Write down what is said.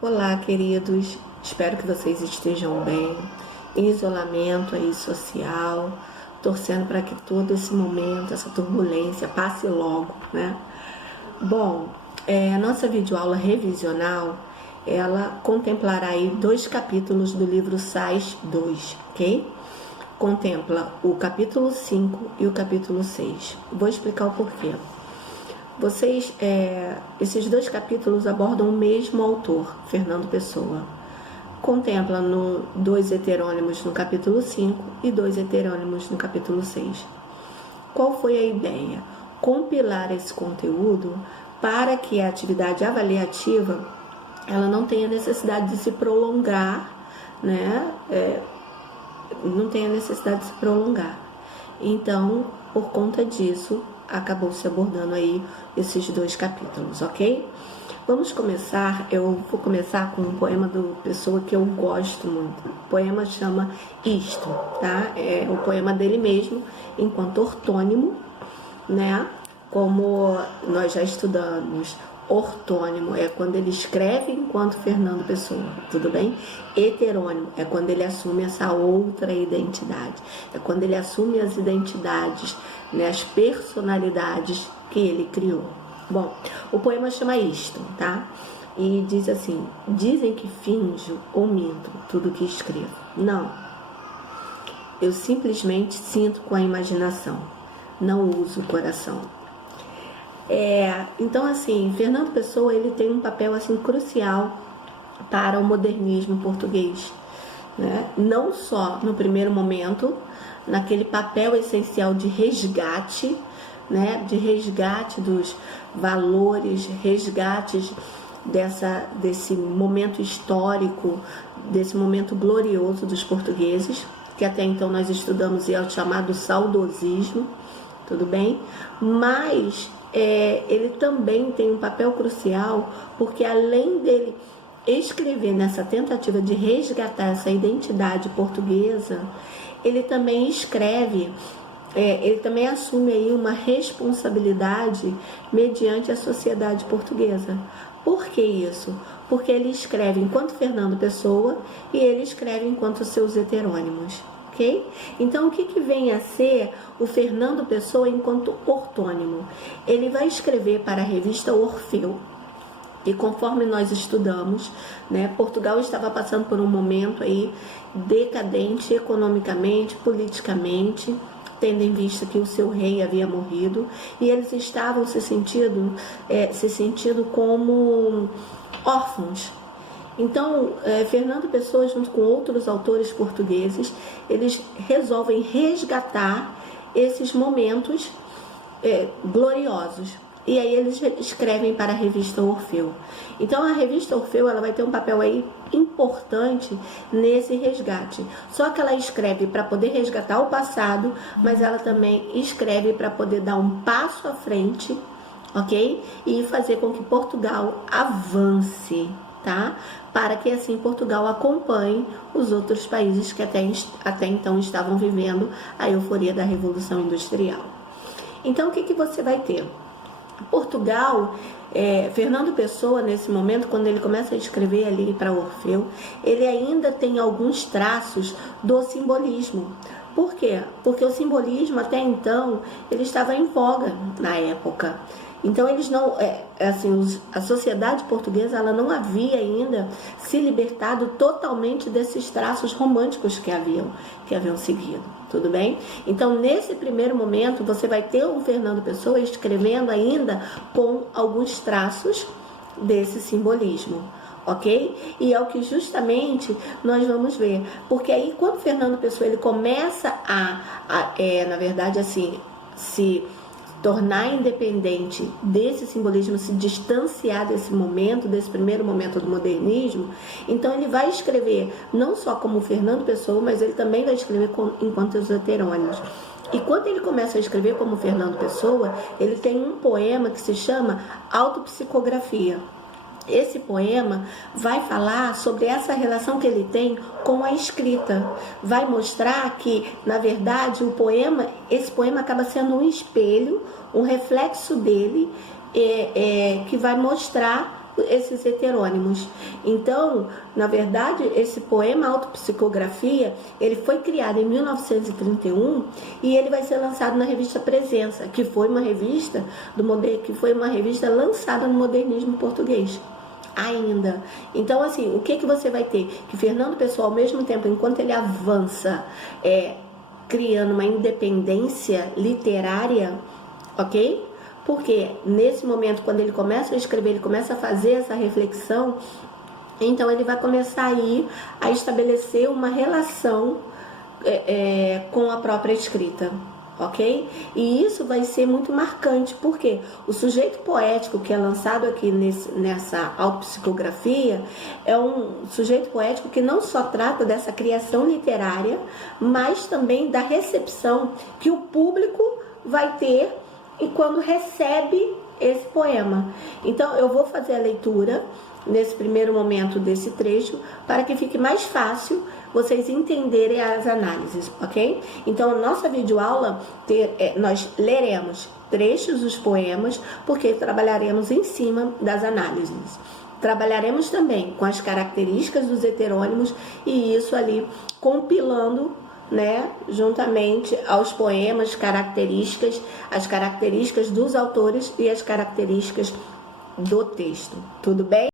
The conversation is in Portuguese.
Olá, queridos. Espero que vocês estejam bem. Em isolamento aí social, torcendo para que todo esse momento, essa turbulência passe logo, né? Bom, a nossa videoaula revisional, ela contemplará aí 2 capítulos do livro SAIS 2, ok? Contempla o capítulo 5 e o capítulo 6. Vou explicar o porquê. Esses 2 capítulos abordam o mesmo autor, Fernando Pessoa. Contempla 2 heterônimos no capítulo 5 e 2 heterônimos no capítulo 6. Qual foi a ideia? Compilar esse conteúdo para que a atividade avaliativa ela não tenha necessidade de se prolongar, né? Não tenha necessidade de se prolongar. Então, por conta disso, acabou se abordando aí esses 2 capítulos, ok? Vamos começar, eu vou começar com um poema do Pessoa que eu gosto muito. O poema chama Isto, tá? É o poema dele mesmo, enquanto ortônimo, né? Como nós já estudamos, ortônimo é quando ele escreve enquanto Fernando Pessoa, tudo bem? Heterônimo é quando ele assume essa outra identidade, é quando ele assume as identidades, né, as personalidades que ele criou. Bom, o poema chama Isto, tá? E diz assim: dizem que finjo ou minto tudo que escrevo. Não, eu simplesmente sinto com a imaginação, não uso o coração. Então, assim, Fernando Pessoa, ele tem um papel assim crucial para o modernismo português, né? Não só no primeiro momento, naquele papel essencial de resgate, né? De resgate dos valores, resgates desse momento histórico, desse momento glorioso dos portugueses, que até então nós estudamos e é o chamado saudosismo, tudo bem? Mas ele também tem um papel crucial, porque além dele escrever nessa tentativa de resgatar essa identidade portuguesa, ele também escreve, ele também assume aí uma responsabilidade mediante a sociedade portuguesa. Por que isso? Porque ele escreve enquanto Fernando Pessoa e ele escreve enquanto seus heterônimos. Okay? Então, o que vem a ser o Fernando Pessoa enquanto ortônimo? Ele vai escrever para a revista Orfeu. E conforme nós estudamos, né, Portugal estava passando por um momento aí decadente economicamente, politicamente, tendo em vista que o seu rei havia morrido, e eles estavam se sentindo como órfãos. Então, Fernando Pessoa, junto com outros autores portugueses, eles resolvem resgatar esses momentos gloriosos. E aí eles escrevem para a revista Orfeu. Então, a revista Orfeu ela vai ter um papel aí importante nesse resgate. Só que ela escreve para poder resgatar o passado, mas ela também escreve para poder dar um passo à frente, ok? E fazer com que Portugal avance, tá? Para que assim Portugal acompanhe os outros países que até então estavam vivendo a euforia da Revolução Industrial. Então, o que você vai ter? Portugal, Fernando Pessoa, nesse momento, quando ele começa a escrever ali para Orfeu, ele ainda tem alguns traços do simbolismo. Por quê? Porque o simbolismo, até então, ele estava em voga na época. Então, eles não, a sociedade portuguesa ela não havia ainda se libertado totalmente desses traços românticos que haviam seguido, tudo bem? Então, nesse primeiro momento, você vai ter o Fernando Pessoa escrevendo ainda com alguns traços desse simbolismo, ok? E é o que justamente nós vamos ver, porque aí quando Fernando Pessoa ele começa na verdade, assim, se tornar independente desse simbolismo, se distanciar desse momento, desse primeiro momento do modernismo, então ele vai escrever não só como Fernando Pessoa, mas ele também vai escrever enquanto os heterônimos. E quando ele começa a escrever como Fernando Pessoa, ele tem um poema que se chama Autopsicografia. Esse poema vai falar sobre essa relação que ele tem com a escrita. Vai mostrar que, na verdade, esse poema acaba sendo um espelho, um reflexo dele, que vai mostrar esses heterônimos. Então, na verdade, esse poema Autopsicografia, ele foi criado em 1931 e ele vai ser lançado na revista Presença, que foi uma revista lançada no modernismo português. Ainda. Então, assim, o que você vai ter? Que Fernando Pessoa, ao mesmo tempo, enquanto ele avança, criando uma independência literária, ok? Porque nesse momento, quando ele começa a escrever, ele começa a fazer essa reflexão, então ele vai começar aí a estabelecer uma relação com a própria escrita. Ok? E isso vai ser muito marcante, porque o sujeito poético que é lançado aqui nessa autopsicografia é um sujeito poético que não só trata dessa criação literária, mas também da recepção que o público vai ter e quando recebe esse poema. Então eu vou fazer a leitura nesse primeiro momento desse trecho para que fique mais fácil vocês entenderem as análises, ok? Então, a nossa videoaula, nós leremos trechos dos poemas, porque trabalharemos em cima das análises. Trabalharemos também com as características dos heterônimos e isso ali compilando, né, juntamente aos poemas, as características dos autores e as características do texto. Tudo bem?